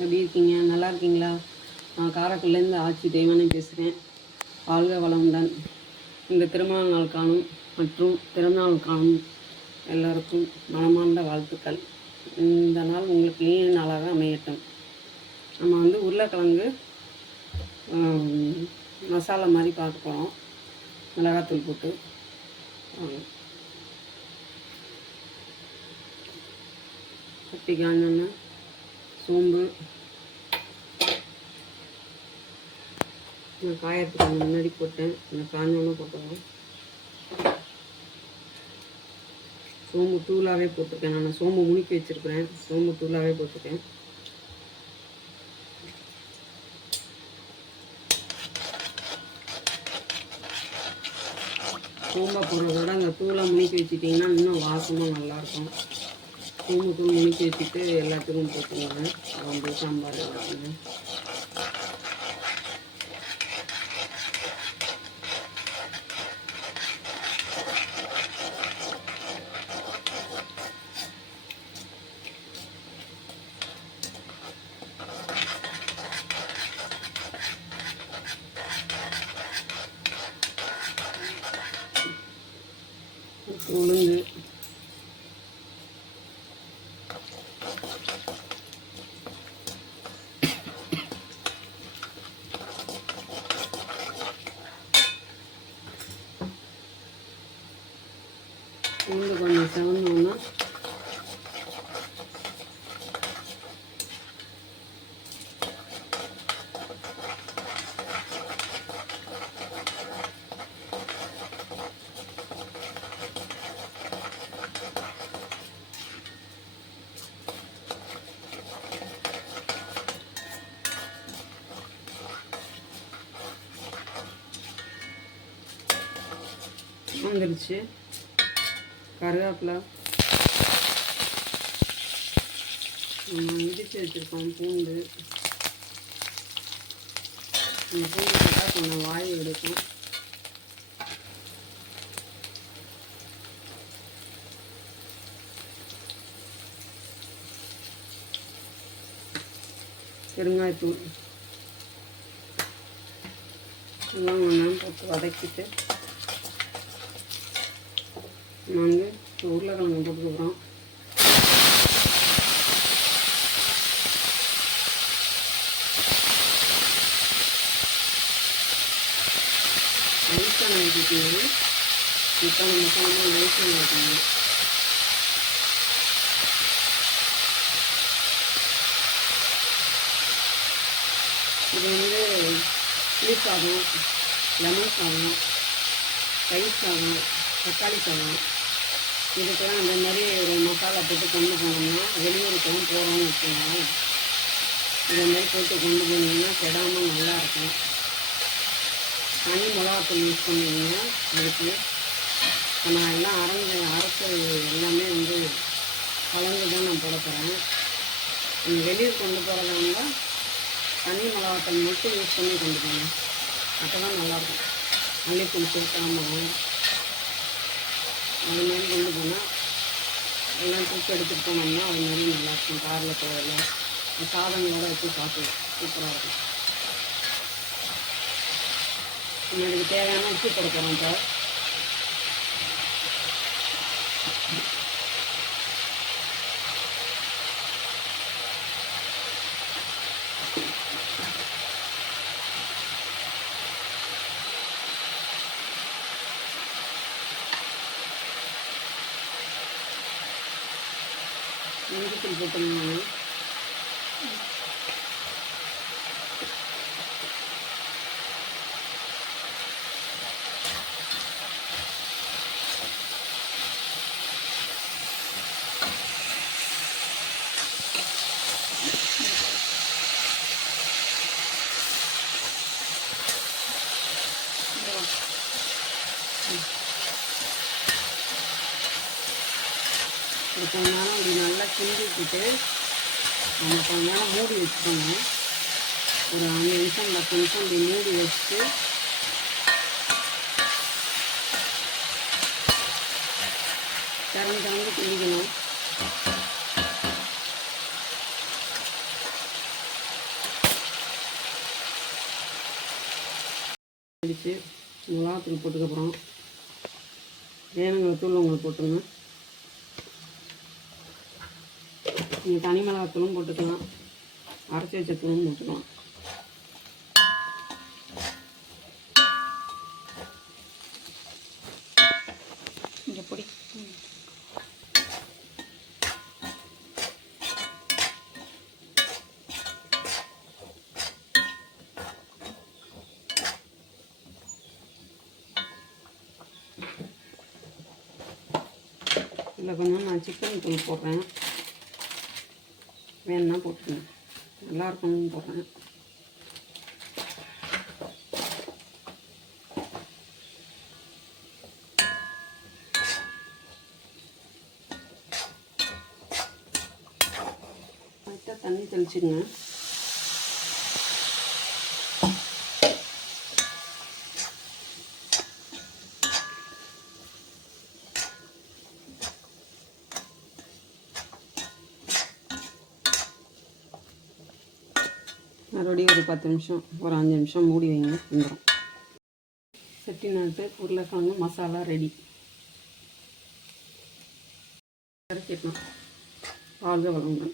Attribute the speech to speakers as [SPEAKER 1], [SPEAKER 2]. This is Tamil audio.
[SPEAKER 1] எப்படி இருக்கீங்க? நல்லா இருக்கீங்களா? நான் காரைக்குடிலேருந்து ஆட்சி தெய்வானே பேசுகிறேன் வாழ்க வளமுடன். இந்த திருமண நாள் காணும் மற்றும் பிறந்தநாள் காணும் எல்லோருக்கும் மனமார்ந்த வாழ்த்துக்கள். இந்த நாள் உங்களுக்கு இனிய நாளாக அமையட்டும். நம்ம வந்து உருளைக்கிழங்கு மசாலா மாதிரி பார்க்க போகிறோம் மிளகாத்தூள் போட்டு. கட்டி காஞ்சோன்னு சோம்பு நான் காயத்துக்கு கொஞ்சம் முன்னாடி போட்டேன். நான் காஞ்சோன்னு போட்டுக்கிறேன் சோம்பு தூளாகவே போட்டிருக்கேன். நான் சோம்பு முழுக்கி வச்சுருக்கிறேன். சோம்பு தூளாகவே போட்டிருக்கேன். சோம்பை போடுறத விட அந்த தூளாக முழுக்கி வச்சுட்டிங்கன்னா இன்னும் வாசமாக நல்லாயிருக்கும். சோம்பு தூள் முழுக்கி வச்சுட்டு எல்லாத்துக்கும் போட்டுக்கோங்க. ரொம்ப சாம்பார் எல்லாத்துக்குமே ഉളുങ്ക് ഉളുങ്ക് வந்துருச்சு. கருவேப்பிலை. நம்ம இடித்து வச்சுருக்கோம் பூண்டு. இந்த பூண்டு போட்டால் கொஞ்சம் வாய் எடுக்கும். பெருங்காயத்தூள். எல்லாம் ஒன்று போட்டு வதக்கிட்டு நாங்கள் வந்து உருளைக்கிழங்கு போட்டுக்கிறோம் லைட்டாக இப்போ முக்கால் முக்கால் லைட்டாக நறுக்கணும் இது வந்து புளி சாதம் லெமன் சாதம் தயிர் சாதம் தக்காளி சாதம். இதுக்கெல்லாம் இந்த மாதிரி ஒரு மசாலா போட்டு கொண்டு போனோம்னா வெளியூருக்கெல்லாம் போகிறோம்னு வச்சுக்கோங்க இந்த மாதிரி போட்டு கொண்டு போனீங்கன்னா கெடாமல் நல்லாயிருக்கும் தனி மிளகாத்தூள் யூஸ் பண்ணுவீங்க அதுக்கு இப்போ நான் எல்லாம் அரைஞ்ச அரைச்ச எல்லாமே வந்து கலந்து தான் நான் போட போகிறேன் நீங்கள் வெளியூர் கொண்டு போகிறதா இருந்தால் தனி மிளகாத்தூள் மட்டும் யூஸ் பண்ணி கொண்டு போங்க. அப்போ தான் நல்லாயிருக்கும் மல்லித்தூள் சேர்க்காமல் அது மாதிரி கொண்டு போனால் எல்லாம் தூக்கி எடுத்துகிட்டு போனோம்னா அது மாதிரி நல்லாயிருக்கும் காரில் போகல சாதங்களோட வச்சு சாப்பிடலாம். சூப்பராக இருக்கும். நம்ம தேவையான உப்பு கொடுக்குறோம் சார். இப்போ மஞ்சள் இது நேரம் இப்படி நல்லா கிண்டிக்கிட்டு நம்ம கொஞ்ச நேரம் மூடி வச்சுக்கோங்க. ஒரு அஞ்சு நிமிஷம் பத்து நிமிஷம் இப்படி மூடி வச்சுட்டு திறந்து திறந்து கிண்டிக்கணும். மிளகாத்தூள் போட்டுக்கப்புறம் வேணுங்கிற தூள் உங்களுக்கு போட்டுருங்க. நீங்கள் தனி மிளகாத்தூளும் போட்டுக்கலாம். அரைச்சி வச்ச தூளும் போட்டுக்கலாம்.
[SPEAKER 2] இங்கே பொடி.
[SPEAKER 1] இதில் கொஞ்சம் நான் சிக்கன் தூள் போடுறேன். வேணும்னா போட்டுக்கங்க. நல்லா இருக்கணும்னு போடுறேன். லைட்டாக தண்ணி தெளிச்சுங்க மறுபடியும் ஒரு பத்து நிமிஷம் ஒரு அஞ்சு நிமிஷம் மூடி வைங்க வந்துடும் செட்டிநாட்டு உருளைக்கிழங்கு மசாலா ரெடி. இறக்கிடலாம் வாழ்க வளங்கள்